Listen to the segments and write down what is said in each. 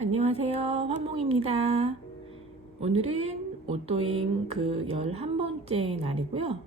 안녕하세요. 화몽입니다. 오늘은 오또잉 11번째 날이고요.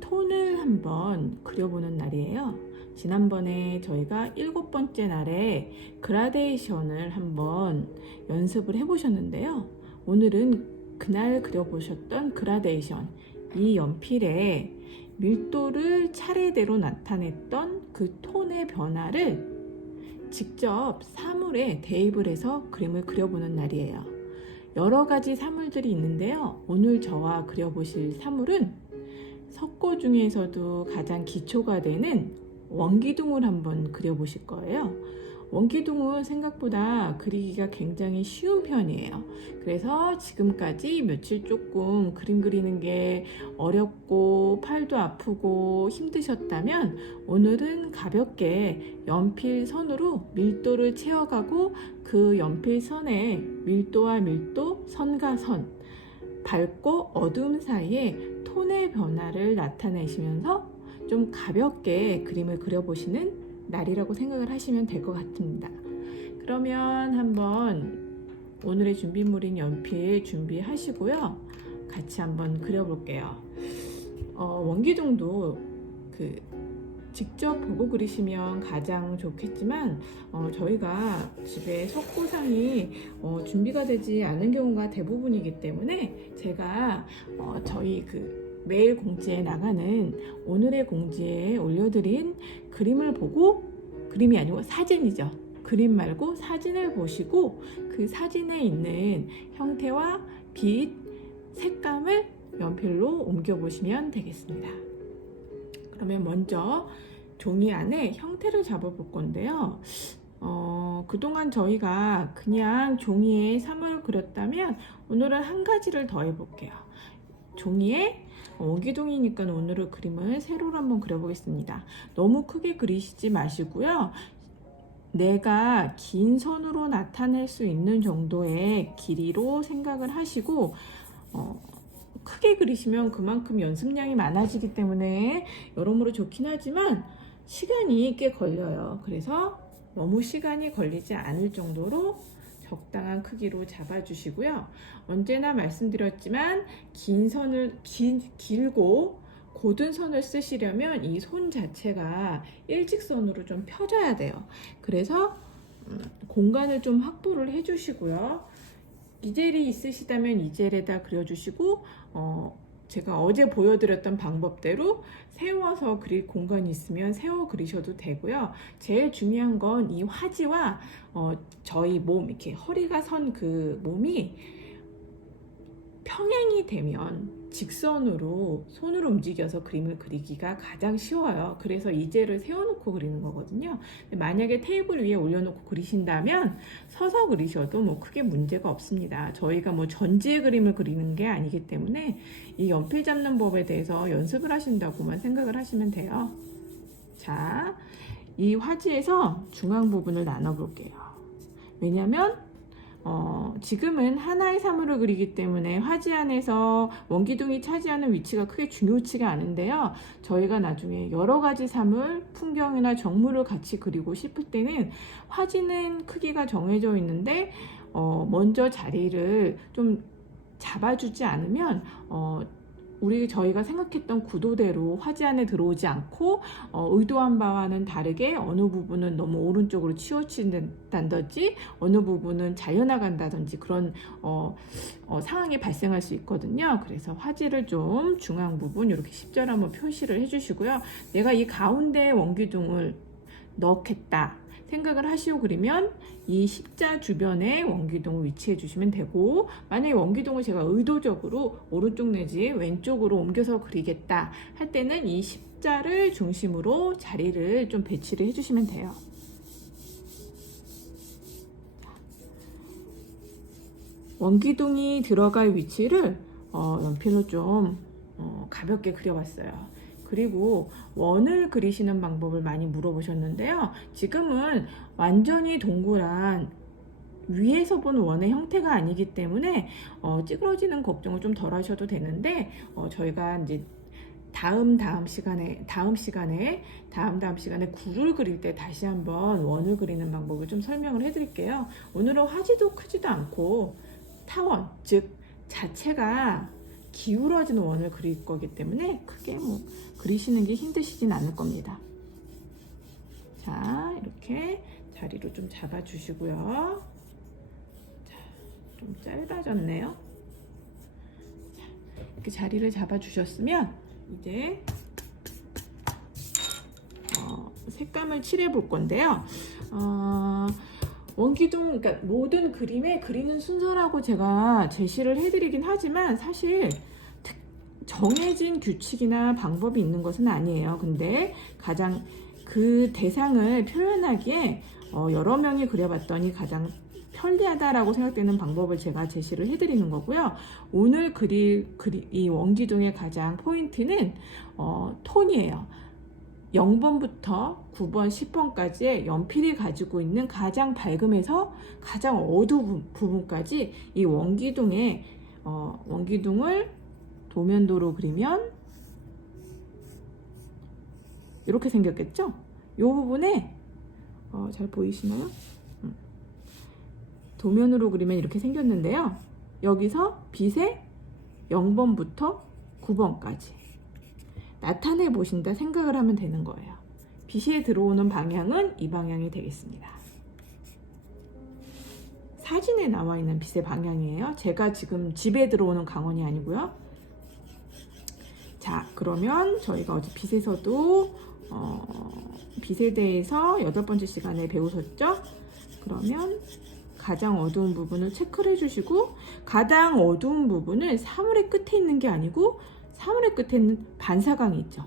톤을 한번 그려보는 날이에요. 지난번에 저희가 7번째 날에 그라데이션을 한번 연습을 해보셨는데요. 오늘은 그날 그려보셨던 그라데이션, 이 연필에 밀도를 차례대로 나타냈던 그 톤의 변화를 직접 사물에 대입을 해서 그림을 그려보는 날이에요. 여러 가지 사물들이 있는데요. 오늘 저와 그려보실 사물은 석고 중에서도 가장 기초가 되는 원기둥을 한번 그려보실 거예요. 원기둥은 생각보다 그리기가 굉장히 쉬운 편이에요. 그래서 지금까지 며칠 조금 그림 그리는 게 어렵고 팔도 아프고 힘드셨다면 오늘은 가볍게 연필 선으로 밀도를 채워가고 그 연필 선에 밀도와 밀도, 선과 선, 밝고 어두움 사이에 톤의 변화를 나타내시면서 좀 가볍게 그림을 그려보시는 날이라고 생각을 하시면 될 것 같습니다. 그러면 한번 오늘의 준비물인 연필 준비하시고요. 같이 한번 그려볼게요. 원기둥도 직접 보고 그리시면 가장 좋겠지만 저희가 집에 석고상이 준비가 되지 않은 경우가 대부분이기 때문에 제가 저희 매일 공지에 나가는 오늘의 공지에 올려드린 그림을 보고, 그림이 아니고 사진이죠. 그림 말고 사진을 보시고 그 사진에 있는 형태와 빛, 색감을 연필로 옮겨보시면 되겠습니다. 그러면 먼저 종이 안에 형태를 잡아볼 건데요. 그동안 저희가 그냥 종이에 사물을 그렸다면 오늘은 한 가지를 더 해볼게요. 종이에 원기둥이니까 오늘은 그림을 세로로 한번 그려보겠습니다. 너무 크게 그리시지 마시고요. 내가 긴 선으로 나타낼 수 있는 정도의 길이로 생각을 하시고 크게 그리시면 그만큼 연습량이 많아지기 때문에 여러모로 좋긴 하지만 시간이 꽤 걸려요. 그래서 너무 시간이 걸리지 않을 정도로 적당한 크기로 잡아주시고요. 언제나 말씀드렸지만 길고 곧은 선을 쓰시려면 이 손 자체가 일직선으로 좀 펴져야 돼요. 그래서 공간을 좀 확보를 해주시고요. 이젤이 있으시다면 이젤에다 그려주시고 제가 어제 보여드렸던 방법대로 세워서 그릴 공간이 있으면 세워 그리셔도 되고요. 제일 중요한 건 이 화지와 저희 몸, 이렇게 허리가 선 그 몸이 평행이 되면 직선으로 손으로 움직여서 그림을 그리기가 가장 쉬워요. 그래서 이젤을 세워놓고 그리는 거거든요. 만약에 테이블 위에 올려놓고 그리신다면 서서 그리셔도 뭐 크게 문제가 없습니다. 저희가 뭐 전지의 그림을 그리는 게 아니기 때문에 이 연필 잡는 법에 대해서 연습을 하신다고만 생각을 하시면 돼요. 자, 이 화지에서 중앙 부분을 나눠 볼게요. 왜냐면 지금은 하나의 사물을 그리기 때문에 화지 안에서 원기둥이 차지하는 위치가 크게 중요치가 않은데요. 저희가 나중에 여러 가지 사물, 풍경이나 정물을 같이 그리고 싶을 때는 화지는 크기가 정해져 있는데 먼저 자리를 좀 잡아주지 않으면 저희가 생각했던 구도대로 화지 안에 들어오지 않고 의도한 바와는 다르게 어느 부분은 너무 오른쪽으로 치우친다든지 어느 부분은 잘려나간다든지 그런 상황이 발생할 수 있거든요. 그래서 화지를 좀 중앙 부분 이렇게 십자로 한번 표시를 해주시고요. 내가 이 가운데 원기둥을 넣겠다 생각을 하시고 그리면 이 십자 주변에 원기둥을 위치해 주시면 되고, 만약에 원기둥을 제가 의도적으로 오른쪽 내지 왼쪽으로 옮겨서 그리겠다 할 때는 이 십자를 중심으로 자리를 좀 배치를 해주시면 돼요. 원기둥이 들어갈 위치를 연필로 좀 가볍게 그려봤어요. 그리고 원을 그리시는 방법을 많이 물어보셨는데요. 지금은 완전히 동그란 위에서 본 원의 형태가 아니기 때문에 찌그러지는 걱정을 좀 덜 하셔도 되는데 저희가 이제 다음 시간에 구를 그릴 때 다시 한번 원을 그리는 방법을 좀 설명을 해드릴게요. 오늘은 화지도 크지도 않고 타원, 즉 자체가 기울어진 원을 그릴 거기 때문에 크게 그리시는 게 힘드시진 않을 겁니다. 자, 이렇게 자리로 좀 잡아주시고요. 자, 좀 짧아졌네요. 자, 이렇게 자리를 잡아주셨으면 이제 색감을 칠해 볼 건데요. 원기둥, 그러니까 모든 그림에 그리는 순서라고 제가 제시를 해드리긴 하지만 사실 정해진 규칙이나 방법이 있는 것은 아니에요. 근데 가장 그 대상을 표현하기에 여러 명이 그려봤더니 가장 편리하다라고 생각되는 방법을 제가 제시를 해드리는 거고요. 오늘 이 원기둥의 가장 포인트는 톤이에요. 0번부터 9번, 10번까지의 연필이 가지고 있는 가장 밝음에서 가장 어두운 부분까지 이 원기둥을 도면도로 그리면 이렇게 생겼겠죠? 이 부분에 잘 보이시나요? 도면으로 그리면 이렇게 생겼는데요. 여기서 빛의 0번부터 9번까지 나타내 보신다 생각을 하면 되는 거예요. 빛이 들어오는 방향은 이 방향이 되겠습니다. 사진에 나와 있는 빛의 방향이에요. 제가 지금 집에 들어오는 강원이 아니고요. 자, 그러면 저희가 어제 빛에서도 빛에 대해서 8번째 시간에 배우셨죠? 그러면 가장 어두운 부분을 체크를 해주시고, 가장 어두운 부분을 사물의 끝에 있는 게 아니고 사물의 끝에는 반사광이 있죠.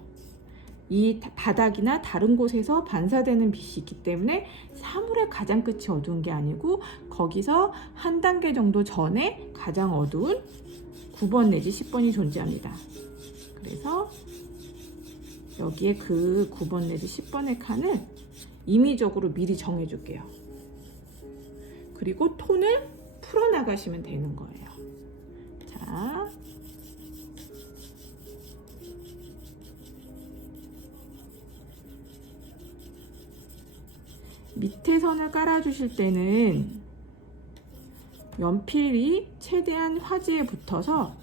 이 바닥이나 다른 곳에서 반사되는 빛이 있기 때문에 사물의 가장 끝이 어두운 게 아니고 거기서 한 단계 정도 전에 가장 어두운 9번 내지 10번이 존재합니다. 그래서 여기에 그 9번 내지 10번의 칸을 임의적으로 미리 정해줄게요. 그리고 톤을 풀어나가시면 되는 거예요. 자, 밑에 선을 깔아주실 때는 연필이 최대한 화지에 붙어서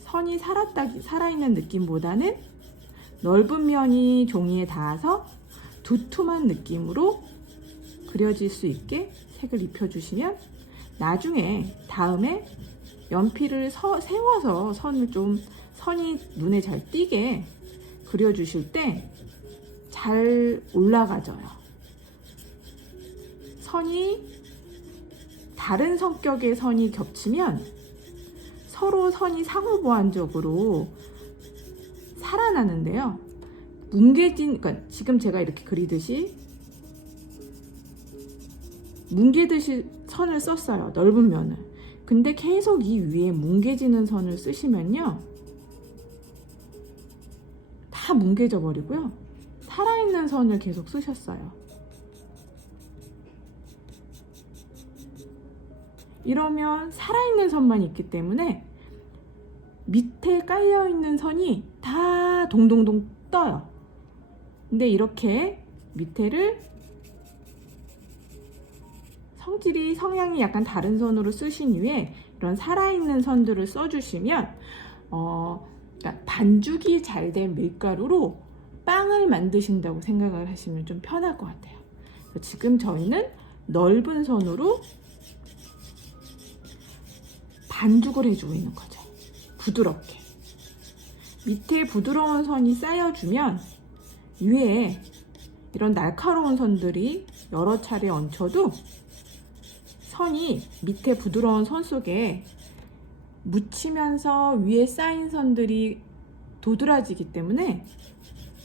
선이 살아있는 느낌보다는 넓은 면이 종이에 닿아서 두툼한 느낌으로 그려질 수 있게 색을 입혀주시면 나중에 다음에 연필을 세워서 선이 눈에 잘 띄게 그려주실 때 잘 올라가져요. 다른 성격의 선이 겹치면 서로 선이 상호보완적으로 살아나는데요. 그러니까 지금 제가 이렇게 그리듯이 뭉개듯이 선을 썼어요. 넓은 면을. 근데 계속 이 위에 뭉개지는 선을 쓰시면요. 다 뭉개져 버리고요. 살아있는 선을 계속 쓰셨어요. 이러면 살아있는 선만 있기 때문에 밑에 깔려있는 선이 다 동동동 떠요. 근데 이렇게 밑에를 성향이 약간 다른 선으로 쓰신 후에 이런 살아있는 선들을 써주시면 그러니까 반죽이 잘 된 밀가루로 빵을 만드신다고 생각을 하시면 좀 편할 것 같아요. 지금 저희는 넓은 선으로 반죽을 해주고 있는 거죠. 부드럽게. 밑에 부드러운 선이 쌓여주면 위에 이런 날카로운 선들이 여러 차례 얹혀도 선이 밑에 부드러운 선 속에 묻히면서 위에 쌓인 선들이 도드라지기 때문에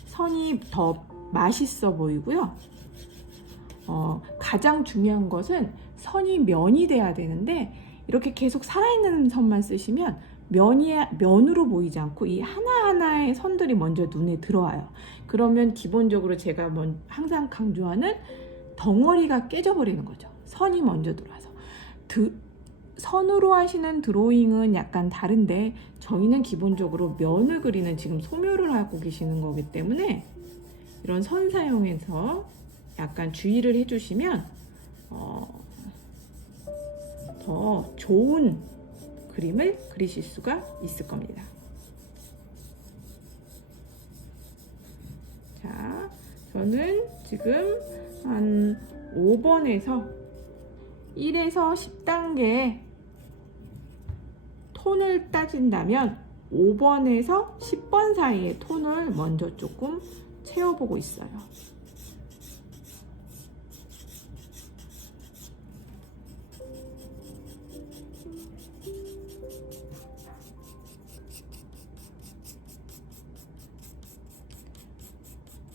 선이 더 맛있어 보이고요. 가장 중요한 것은 선이 면이 돼야 되는데 이렇게 계속 살아있는 선만 쓰시면 면으로 보이지 않고 이 하나하나의 선들이 먼저 눈에 들어와요. 그러면 기본적으로 제가 항상 강조하는 덩어리가 깨져버리는 거죠. 선이 먼저 들어와서 선으로 하시는 드로잉은 약간 다른데 저희는 기본적으로 면을 그리는 지금 소묘를 하고 계시는 거기 때문에 이런 선 사용해서 약간 주의를 해주시면 더 좋은 그림을 그리실 수가 있을 겁니다. 자, 저는 지금 한 5번에서 1에서 10단계 톤을 따진다면 5번에서 10번 사이의 톤을 먼저 조금 채워보고 있어요.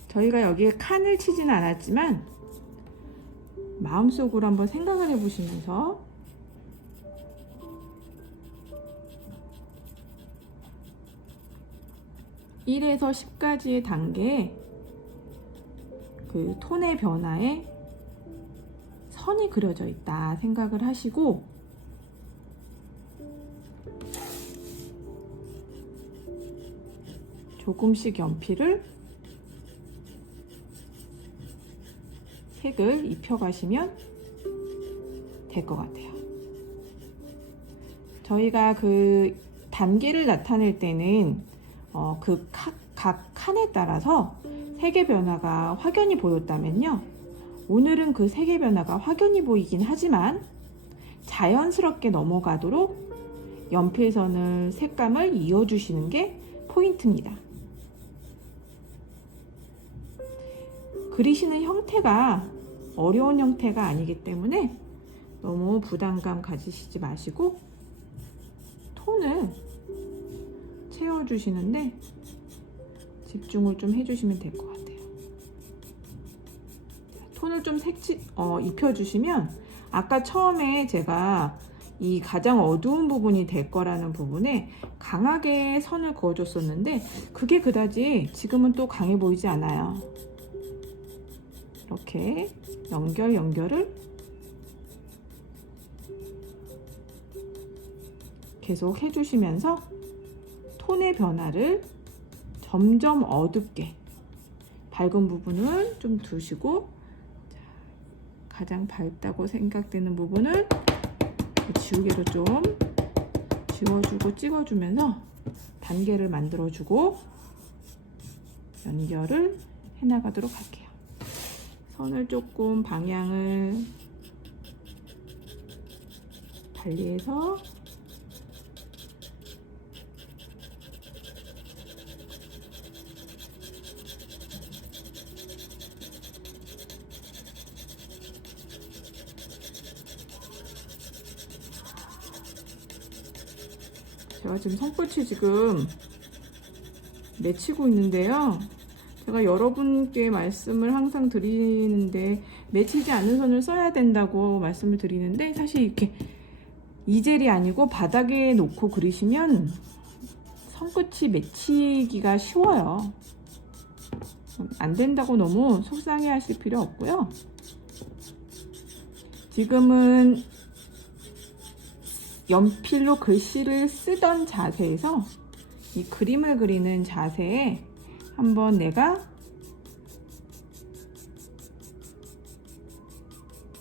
저희가 여기에 칸을 치지는 않았지만 마음속으로 한번 생각을 해보시면서 (1에서 10까지의) 단계에 그 톤의 변화에 선이 그려져 있다 생각을 하시고 조금씩 연필을 색을 입혀가시면 될 것 같아요. 저희가 그 단계를 나타낼 때는 그 각 칸에 따라서 색의 변화가 확연히 보였다면요. 오늘은 그 색의 변화가 확연히 보이긴 하지만 자연스럽게 넘어가도록 연필선을 색감을 이어주시는 게 포인트입니다. 그리시는 형태가 어려운 형태가 아니기 때문에 너무 부담감 가지시지 마시고 톤을 채워주시는데 집중을 좀 해주시면 될 것 같아요. 톤을 좀 입혀주시면 아까 처음에 제가 이 가장 어두운 부분이 될 거라는 부분에 강하게 선을 그어줬었는데 그게 그다지 지금은 또 강해 보이지 않아요. 이렇게 연결을 계속 해주시면서 톤의 변화를 점점 어둡게 밝은 부분은 좀 두시고 가장 밝다고 생각되는 부분을 지우개로 좀 지워주고 찍어주면서 단계를 만들어주고 연결을 해나가도록 할게요. 선을 조금 방향을 달리해서 제가 지금 손끝이 지금 맺히고 있는데요. 제가 여러분께 말씀을 항상 드리는데 맺히지 않는 선을 써야 된다고 말씀을 드리는데 사실 이렇게 이젤이 아니고 바닥에 놓고 그리시면 손끝이 맺히기가 쉬워요. 안 된다고 너무 속상해 하실 필요 없고요. 지금은 연필로 글씨를 쓰던 자세에서 이 그림을 그리는 자세에 한번 내가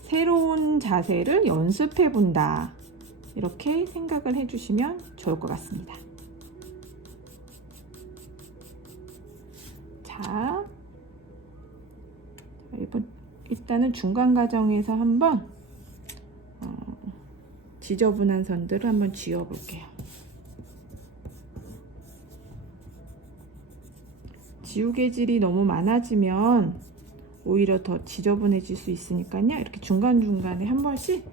새로운 자세를 연습해 본다. 이렇게 생각을 해주시면 좋을 것 같습니다. 자, 일단은 중간 과정에서 한번 지저분한 선들을 한번 지워 볼게요. 지우개질이 너무 많아지면 오히려 더 지저분해질 수 있으니까요. 이렇게 중간중간에 한 번씩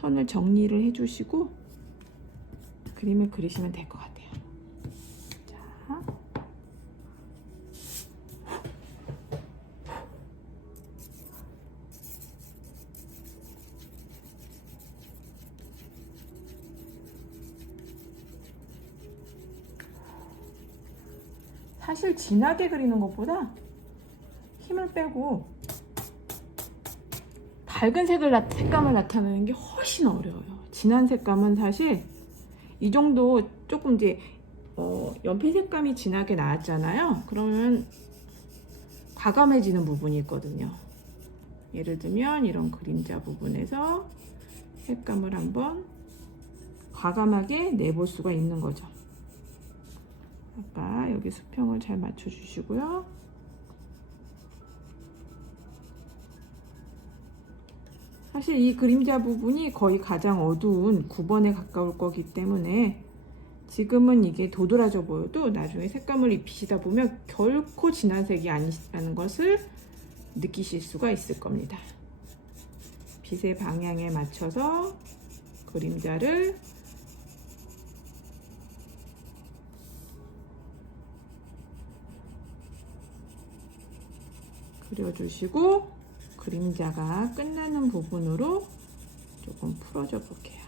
선을 정리를 해주시고 그림을 그리시면 될 것 같아요. 자. 사실 진하게 그리는 것보다 힘을 빼고 밝은 색감을 나타내는 게 훨씬 어려워요. 진한 색감은 사실 이 정도 조금 이제 연필 색감이 진하게 나왔잖아요. 그러면 과감해지는 부분이 있거든요. 예를 들면 이런 그림자 부분에서 색감을 한번 과감하게 내볼 수가 있는 거죠. 아까 여기 수평을 잘 맞춰 주시고요. 사실 이 그림자 부분이 거의 가장 어두운 9번에 가까울 거기 때문에 지금은 이게 도드라져 보여도 나중에 색감을 입히시다 보면 결코 진한 색이 아니라는 것을 느끼실 수가 있을 겁니다. 빛의 방향에 맞춰서 그림자를 그려주시고 그림자가 끝나는 부분으로 조금 풀어줘 볼게요.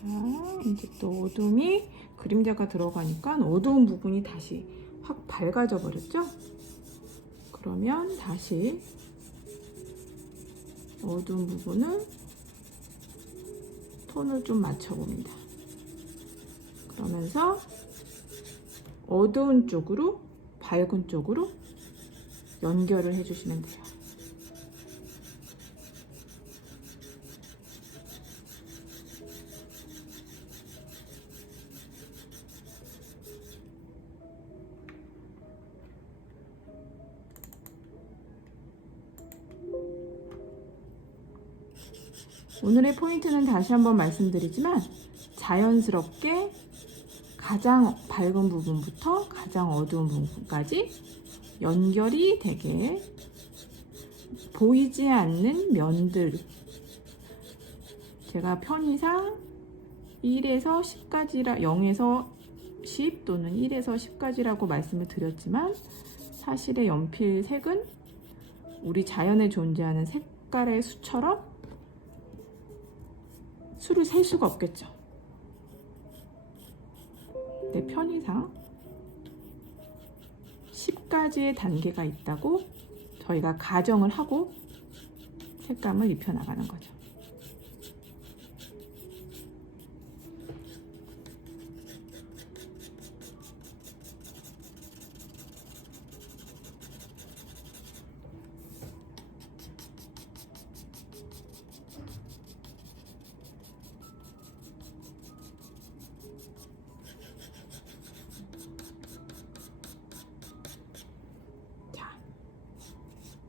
자, 이제 또 어둠이 그림자가 들어가니까 어두운 부분이 다시 확 밝아져 버렸죠? 그러면 다시 어두운 부분은 톤을 좀 맞춰봅니다. 그러면서 어두운 쪽으로 밝은 쪽으로 연결을 해주시면 돼요. 오늘의 포인트는 다시 한번 말씀드리지만 자연스럽게 가장 밝은 부분부터 가장 어두운 부분까지 연결이 되게 보이지 않는 면들, 제가 편의상 1에서 10까지라 0에서 10 또는 1에서 10까지라고 말씀을 드렸지만 사실의 연필 색은 우리 자연에 존재하는 색깔의 수처럼 수를 셀 수가 없겠죠. 내 편의상 10가지의 단계가 있다고 저희가 가정을 하고 색감을 입혀나가는 거죠.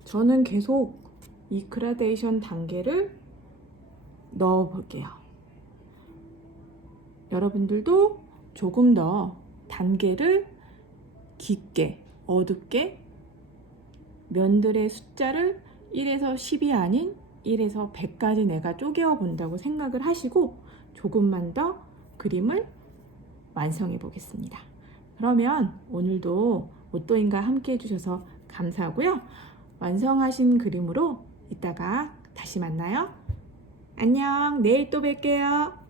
저는 계속 이 그라데이션 단계를 넣어 볼게요. 여러분들도 조금 더 단계를 깊게, 어둡게 면들의 숫자를 1에서 10이 아닌 1에서 100까지 내가 쪼개어 본다고 생각을 하시고 조금만 더 그림을 완성해 보겠습니다. 그러면 오늘도 오또인과 함께 해주셔서 감사하고요. 완성하신 그림으로 이따가 다시 만나요. 안녕, 내일 또 뵐게요.